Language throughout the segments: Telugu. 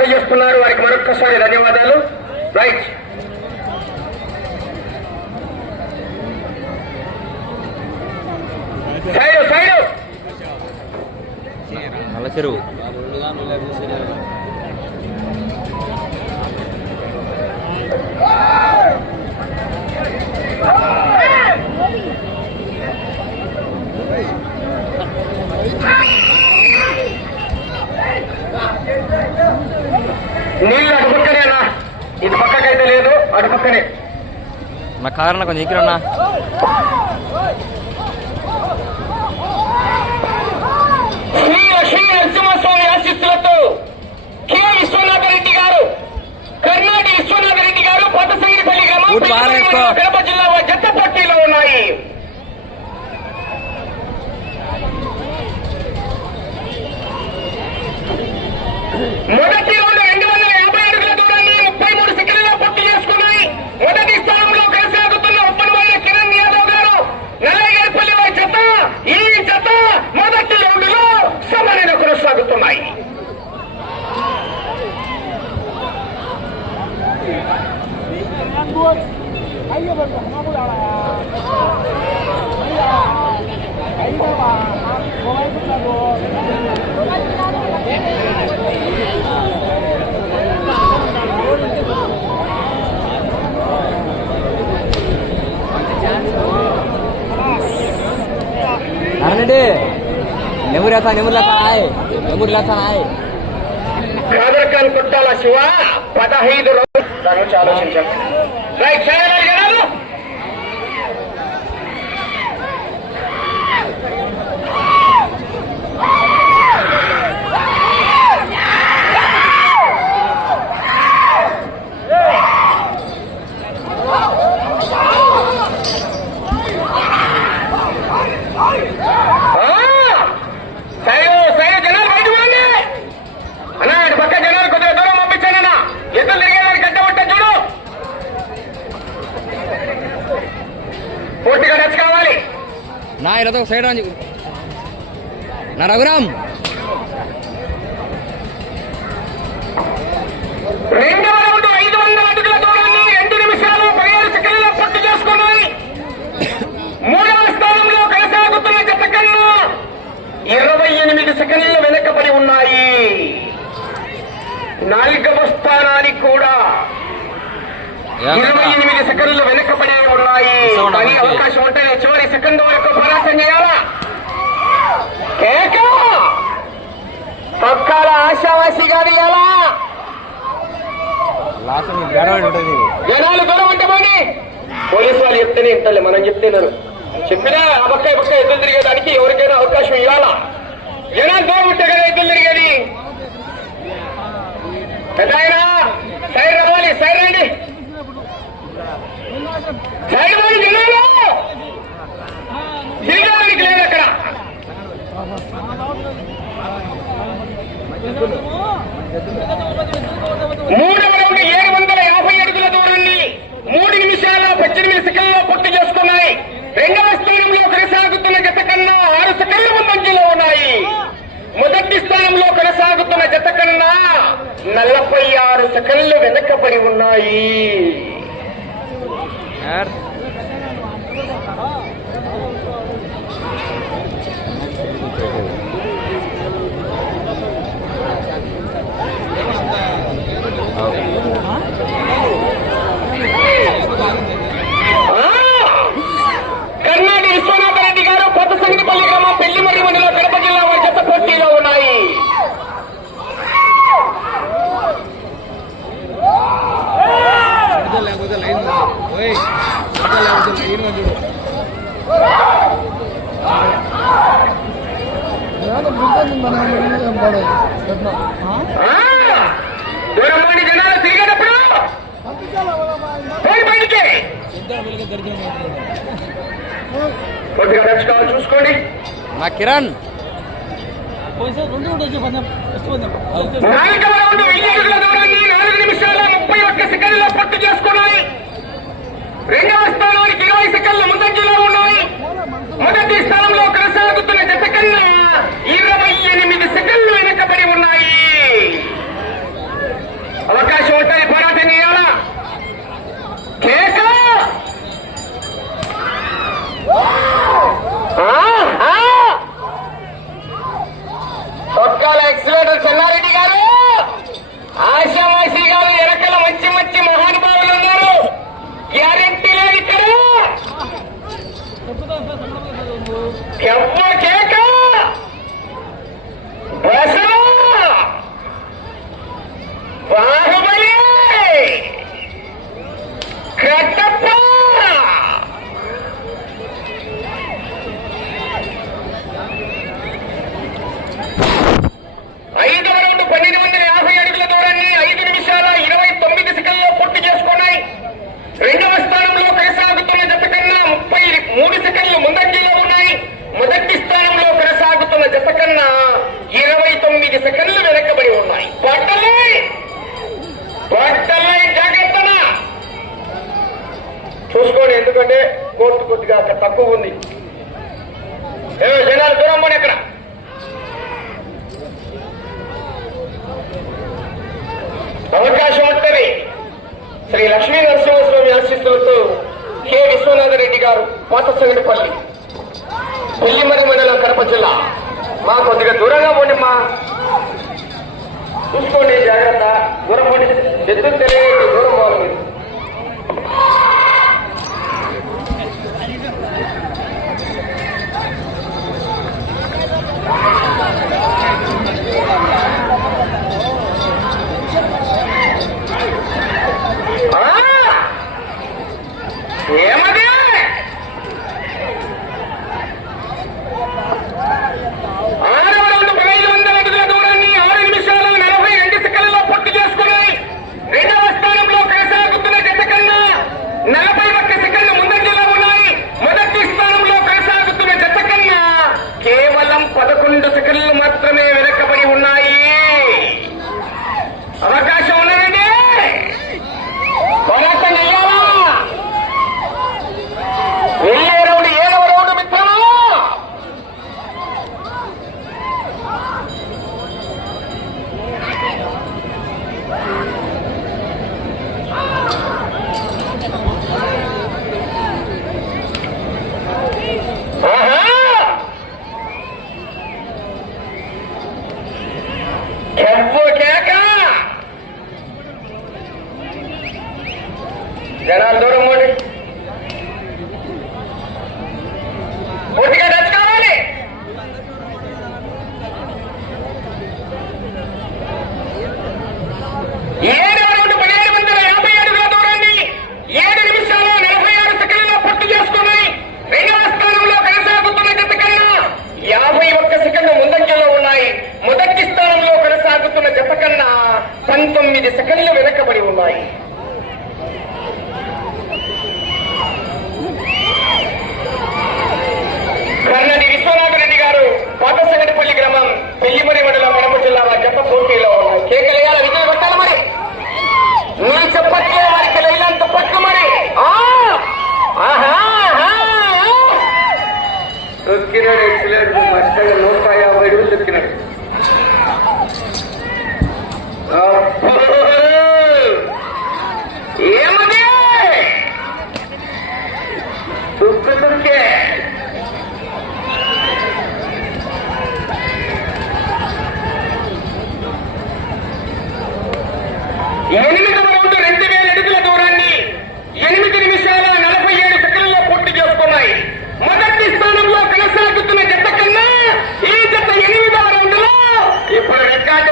అందజేస్తున్నారు వారికి మరొక్కసారి ధన్యవాదాలు. Right. Side side. Nalla Cheruvu. లేదు అటు పక్కనే నా కారణ కొంచెం ఎక్కిరన్నా శ్రీ లక్ష్మీ నరసింహస్వామి ఆశీస్సులతో కె విశ్వనాథ రెడ్డి గారు కర్ణాటి విశ్వనాథ రెడ్డి గారు పట్టసంగిపల్లి గ్రామం ఊరు బాగా వేసుకో. కడప జిల్లా వారి జట్ట పోటీలో ఉన్నాయి మొదటి రౌండ్ రెండు వందల యాభై అడుగుల దూరాన్ని ముప్పై మూడు సెకండ్లలో పూర్తి చేసుకున్నాయి మొదటి స్థానంలో కొనసాగుతున్న ఉప్పనవల్లి కిరణ్ యాదవ్ గారు నల్లగారిపల్లి వారి జత ఈ జత మొదటి రౌండ్లో సమానంగా కొనసాగుతున్నాయి నారాయణరెడ్డి నెమరు లేతా నెమరు లేతా నాయ్ నెమరు లేతా నాయ్ కాదర్ఖాన్ కొట్టాల శివ? పదహైదు రౌండ్ దాని గురించి ఆలోచించాం రైట్ సరే జనాలు సైడు సైడు జనాలు బయట పోండి అన్నా అటు పక్క జనాలు కొద్దిగా దూరం పంపించండి అన్న ఎద్దులు తిరిగేదానికి గడ్డ పట్ట చూడు పూర్తిగా టచ్ కావాలి నా ఇలా సైడ్ అని చెప్పు. నా రఘురామ్ రెండవ రౌండ్ ఐదు వందల అడుగుల దూరాన్ని రెండు నిమిషాలు పదిహేను సెకండ్లలో పూర్తి చేసుకున్నాయి ఒక సైడ్ అని నా రఘురామ్. ఇరవై ఎనిమిది సెకండ్లు వెనకబడి ఉన్నాయి. నాలుగవ స్థానానికి కూడా ఇరవై ఎనిమిది సెకండ్లు వెనకబడి ఉన్నాయి. కానీ. అవకాశం ఉంటే చివరి సెకండ్ వరకు పోరాటం చేయాలా? కేక! లాస్ట్ నీ బేడవాడి ఉంటుంది జనాలు దూరం ఉంటే పోనీ. పోలీసు వాళ్ళు చెప్తేనే ఇంటలే మనం చెప్తేనారు చెప్పినా ఆ పక్క ఈ పక్క ఎద్దులు తిరిగేదానికి ఎవరికైనా అవకాశం ఇవ్వాలా? జనాలు దూరం ఉంటే కదా ఎద్దులు తిరిగేది? పెద్ద సైడ్ రావాలి సైడ్ రండి. సైడ్ జిల్లాలో? జనాలు లేదు అక్కడ. మూడవ రౌండ్ ఏడు వందల యాభై అడుగుల దూరాన్ని మూడు నిమిషాల పద్దెనిమిది సెకండ్లో పూర్తి చేసుకున్నాయి. రెండవ స్థానంలో కొనసాగుతున్న జత కన్నా ఆరు సెకండ్లు ముందంజలో ఉన్నాయి. మొదటి స్థానంలో కొనసాగుతున్న జత కన్నా నలభై ఆరు సెకండ్లు వెనకబడి ఉన్నాయి. Oh. Huh? తీసుకోండి నా కిరణ్. రెండవ స్థానానికి ఇరవై సెకండ్ల ముందంజలో ఉన్నాయి. మొదటి స్థానంలో కొనసాగుతున్న జత కన్నా ఇరవై ఎనిమిది సెకండ్లు వెనుకబడి ఉన్నాయి. Ah! మాత్రమే వెనకబడి ఉన్నాయి. నవ్వు కేక జనాలు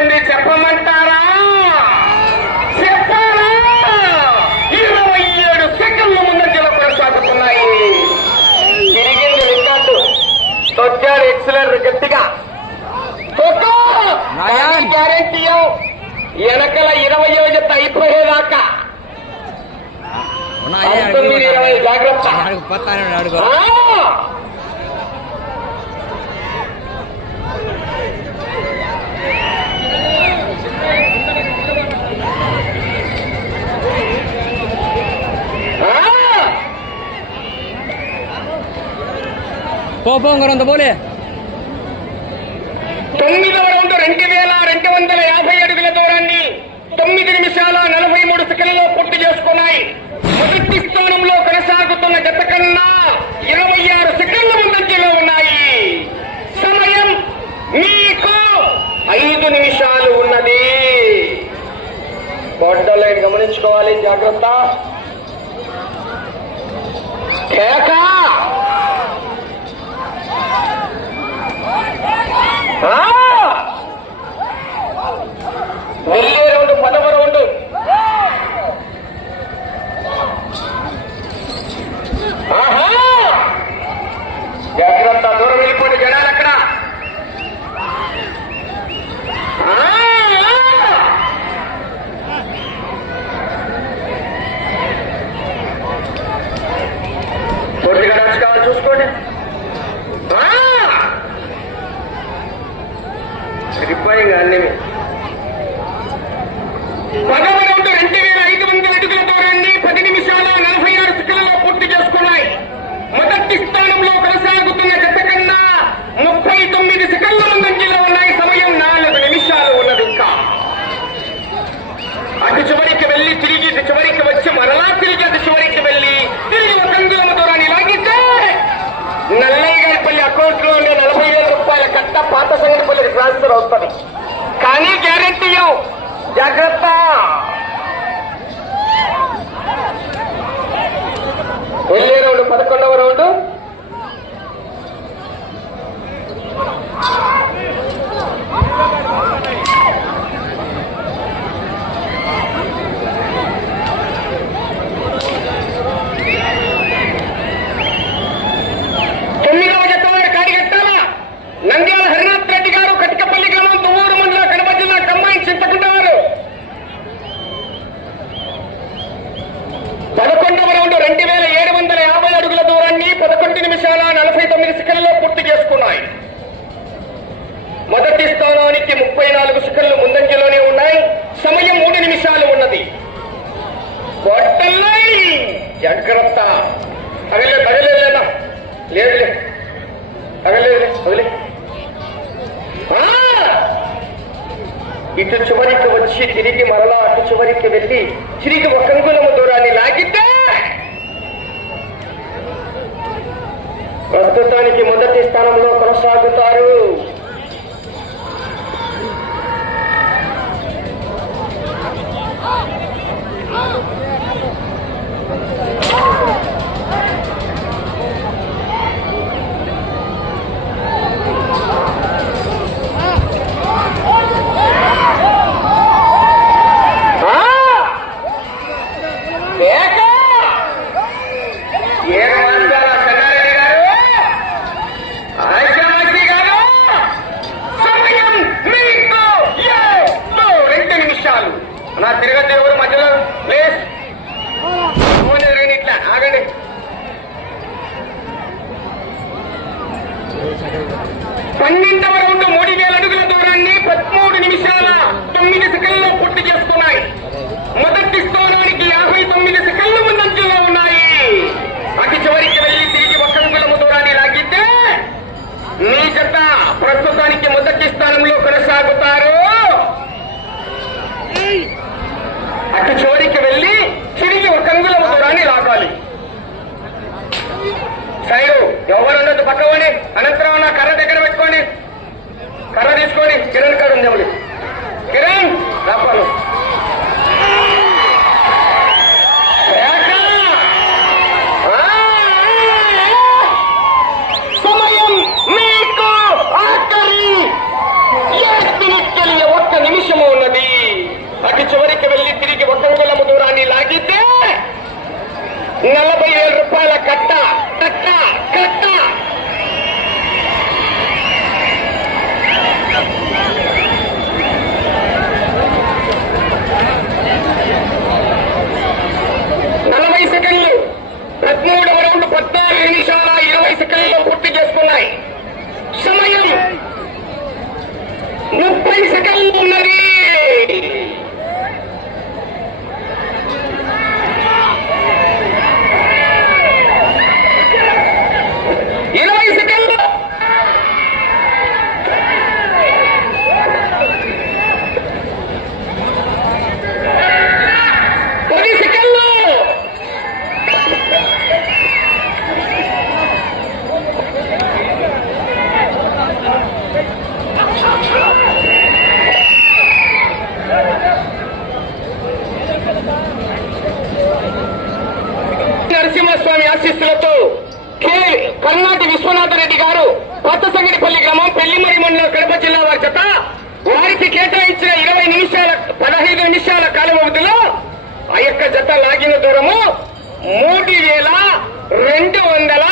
ఉంది చెప్పమంటారా? చెప్పారా? ఇరవై ఏడు సెకండ్ల ముందంజలో కొనసాగుతున్నాయి. తిరిగింది రికార్డు తొచ్చాడు ఎక్సలర్ గట్టిగా. గ్యారంటీ వెనకల ఇరవై జత అయిపోయేదాకా ఇరవై జాగ్రత్త. పోపోం కొంత పోలే తొమ్మిదవ రౌండ్ రెండు వేల రెండు వందల యాభై అడుగుల దూరాన్ని తొమ్మిది నిమిషాల నలభై మూడు సెకండ్లో పూర్తి చేసుకున్నాయి. మొదటి స్థానంలో కొనసాగుతున్న జత కన్నా ఇరవై ఆరు సెకండ్ల ముందంజలో ఉన్నాయి. సమయం మీకు ఐదు నిమిషాలు ఉన్నది. బొడ్డ గమనించుకోవాలి జాగ్రత్త. కేకా! మిలియన్ వెళ్ళి తిరిగి చివరికి వచ్చి మరలా తిరిగి అది చివరికి వెళ్ళి తిరిగి ఒక దూరం దూరాన్ని లాగితే నల్లయ్య గారిపల్లి అకౌంట్లో ఉండే నలభై వేల రూపాయల కట్ట పాత సంగతిపల్లికి ట్రాన్స్ఫర్ అవుతుంది. కానీ గ్యారంటీ జాగ్రత్త. వెళ్ళే రౌండ్ పదకొండవ రౌండ్. ఇటు చివరికి వచ్చి తిరిగి మరలా అటు చివరికి వెళ్ళి తిరిగి ఒక అంగుళము దూరాన్ని లాగితే ప్రస్తుతానికి మొదటి స్థానంలో కొనసాగుతారు. نلبي నరసింహస్వామి ఆశీస్సులతో కె కర్ణాటి విశ్వనాథ రెడ్డి గారు కొత్తసంగిడిపల్లి గ్రామం పెళ్ళిమరి మండలం కడప జిల్లా వారి చేత వారికి కేటాయించిన ఇరవై నిమిషాల పదహైదు నిమిషాల కాల వ్యవధిలో ఆ యొక్క జత లాగిన దూరము మూడు వేల రెండు వందల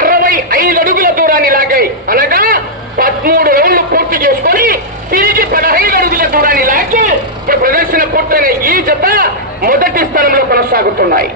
అరవై ఐదు అడుగుల దూరాన్ని లాగాయి. అనగా పదమూడు రౌండ్లు పూర్తి చేసుకొని తిరిగి పదహైదు అడుగుల దూరాన్ని లాగి ప్రదర్శన పూర్తయిన ఈ జత మొదటి స్థానంలో కొనసాగుతున్నాయి.